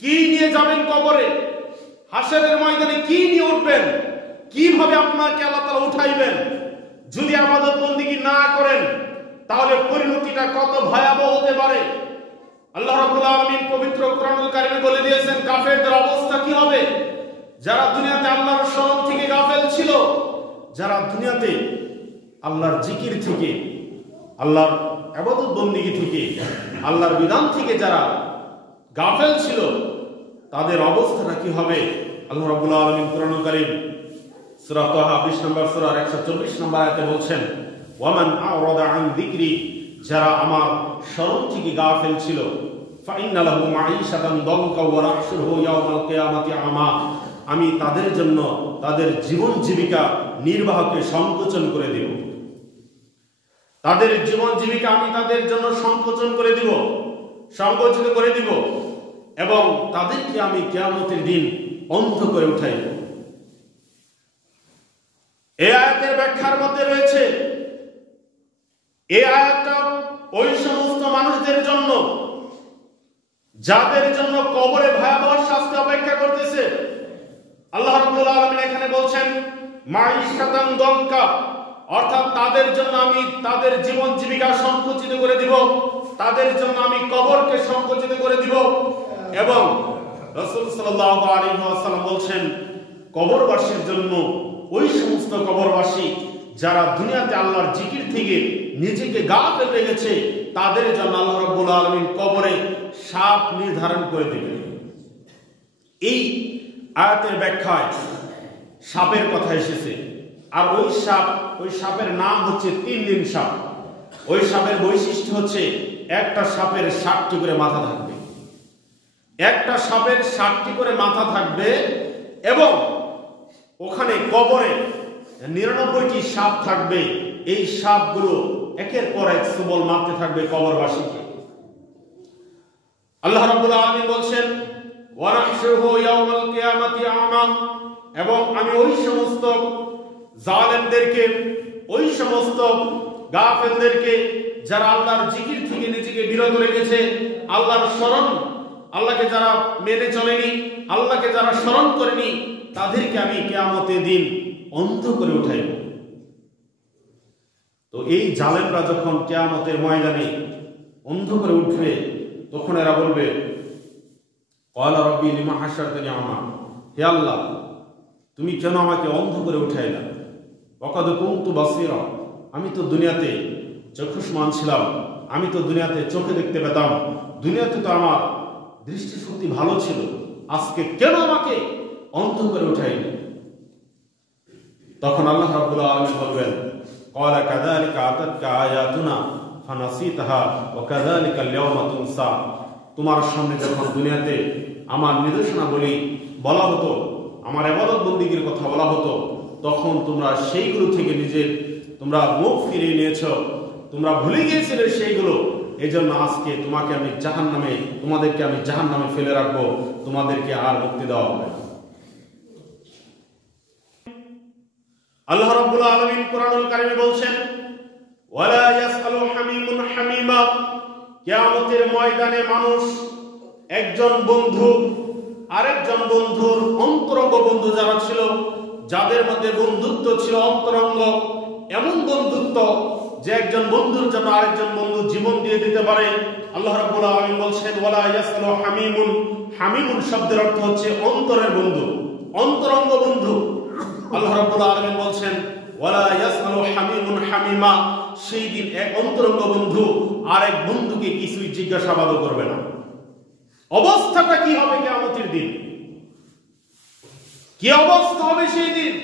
কি নিয়ে যাবেন কবরে, হাসরের ময়দানে কি নিয়ে উঠবেন, কিভাবে আপনাকে আল্লাহ তাআলা উঠাইবেন। যদি ইবাদত বন্দেগী না করেন তাহলে পরিণতিটা কত ভয়াবহ হতে পারে। আল্লাহ রাব্বুল আলামিন পবিত্র কোরআনুল কারীমে বলে দিয়েছেন কাফেরদের অবস্থা কি হবে। যারা দুনিয়াতে আল্লাহর স্মরণ থেকে গাফেল ছিল, যারা দুনিয়াতে আল্লাহর জিকির থেকে, আল্লাহর ইবাদত বন্দেগী থেকে, আল্লাহর বিধান থেকে যারা গাফেল ছিল, তাদের অবস্থাটা কি হবে। আল্লাহ রাব্বুল আলামিন কোরআনুল কারীম সূরা তাহা 20 নম্বর সূরার 124 নম্বর আয়াতে বলছেন, ওয়ামান আ'রাদা আন যিকরি, যারা আমার স্মরণ থেকে গাফেল ছিল, ফাইন্না লাহু মাঈশাতান দানকা ওয়া নাহশুরুহু ইয়াওমাল কিয়ামাতি আমা, আমি তাদের জন্য তাদের জীবন জীবিকা নির্বাহকে সংকোচন করে দেব। তাদের জীবন জীবিকা আমি তাদের জন্য সংকোচন করে দিব, সংকোচিত করে দিব, এবং তাদেরকে আমি কিয়ামতের দিন অন্ধ করে উঠাইব। এই আয়াতের ব্যাখ্যার মধ্যে রয়েছে, এই আয়াতটা ওই সমস্ত মানুষদের জন্য যাদের জন্য কবরে ভয়াবহ শাস্তি অপেক্ষা করতেছে। আল্লাহ রাব্বুল আলামিন এখানে বলছেন মাঈশাতান দানকা, অর্থাৎ তাদের জন্য আমি তাদের জীবন জীবিকা সংকুচিত করে দিব, তাদের জন্য আমি কবরকে সংকুচিত করে দিব। এবং রাসূল সাল্লাল্লাহু আলাইহি ওয়াসাল্লাম বলছেন কবরবাসীর জন্য, ওই সমস্ত কবরবাসী যারা দুনিয়াতে আল্লাহর জিকির থেকে নিজেকে গাফেল রেখেছে, তাদের জন্য আল্লাহ রাব্বুল আলামিন কবরে সাপ নির্ধারণ করে দিবেন। এই আয়াতের ব্যাখ্যায় সাপের কথা এসেছে। আর ওই সাপের নাম হচ্ছে 3 দিন সাপ। ওই সাপের বৈশিষ্ট্য হচ্ছে একটা সাপের 7টি করে মাথা থাকবে, একটা সাপের 7টি করে মাথা থাকবে, এবং ওখানে কবরে 99টি সাপ থাকবে। এই সাপগুলো একের পর এক সবল মারতে থাকবে কবরবাসীকে। আল্লাহ রাব্বুল আলামিন বলছেন ওয়া নাহশুরুহু ইয়াওমাল কিয়ামাতি আমা, এবং আমি ওই সমস্ত জালেমদেরকে, ওই সমস্ত গাফেলদেরকে যারা আল্লাহর জিকির থেকে নিজেকে বিরত রেখেছে, আল্লাহর স্মরণ, আল্লাহকে যারা মেনে চলেনি, আল্লাহকে যারা স্মরণ করেনি, তাদেরকে আমি কিয়ামতের দিন অন্ধ করে উঠাইব। তো এই জালেমরা যখন কিয়ামতের ময়দানে অন্ধ করে উঠবে, তখন এরা বলবে ক্বালা রাব্বি লিমা হাশারতানি আমা, হে আল্লাহ তুমি কেন আমাকে অন্ধ করে উঠাইলা। ওয়াকাদ কুনতু বাসীরা, আমি তো দুনিয়াতে চক্ষুষ্মান ছিলাম, আমি তো দুনিয়াতে চোখে দেখতে পেতাম, দুনিয়াতে তো আমার দৃষ্টিশক্তি ভালো ছিল, আজকে কেন আমাকে অন্ধ করে উঠাইলি। তখন আল্লাহ রাব্বুল আলামিন বলবেন ক্বালা কাযালিকা আতাতকা আয়াতুনা ফানাসিতাহা ওয়া কাযালিকা আল-ইয়াওমা তুনসা, তোমার সামনে যখন দুনিয়াতে আমার নিদর্শনাবলী বলা হতো, আমার ইবাদত বন্দেগীর কথা বলা হতো, তখন তোমরা সেইগুলো থেকে তোমরা মুখ ফিরিয়ে নিয়েছো, তোমরা ভুলে গিয়েছিলে সেইগুলো। এই জন্য আজকে তোমাদেরকে আমি জাহান্নামে ফেলে রাখবো, তোমাদেরকে আর মুক্তি দেওয়া হবে না। আল্লাহ রাব্বুল আলামিন কোরআনুল কারীমে বলছেন ওয়ালা ইয়াসআলু হামিমুন হামিমা, কিয়ামতের ময়দানে মানুষ একজন বন্ধু আরেকজন বন্ধুর অন্তরঙ্গ বন্ধু যারা ছিল, যাদের মধ্যে বন্ধুত্ব ছিল অন্তরঙ্গ, এমন বন্ধুত্ব যে একজন বন্ধুর জন্য আরেকজন বন্ধু জীবন দিয়ে দিতে পারে। আল্লাহ রাব্বুল আলামিন বলছেন ওয়ালা ইয়াসআলু হামিমুন, হামিমুন শব্দের অর্থ হচ্ছে অন্তরের বন্ধু, অন্তরঙ্গ বন্ধু। আল্লাহ রাব্বুল আলামিন বলছেন ওয়ালা ইয়াসআলু হামিমুন হামিমা, সেই দিন এক অন্তরঙ্গ বন্ধু আরেক বন্ধুকে কিছুই জিজ্ঞাসাবাদ করবে না। অবস্থাটা কি হবে কিয়ামতের দিন, কি অবস্থা হবে সেই দিন।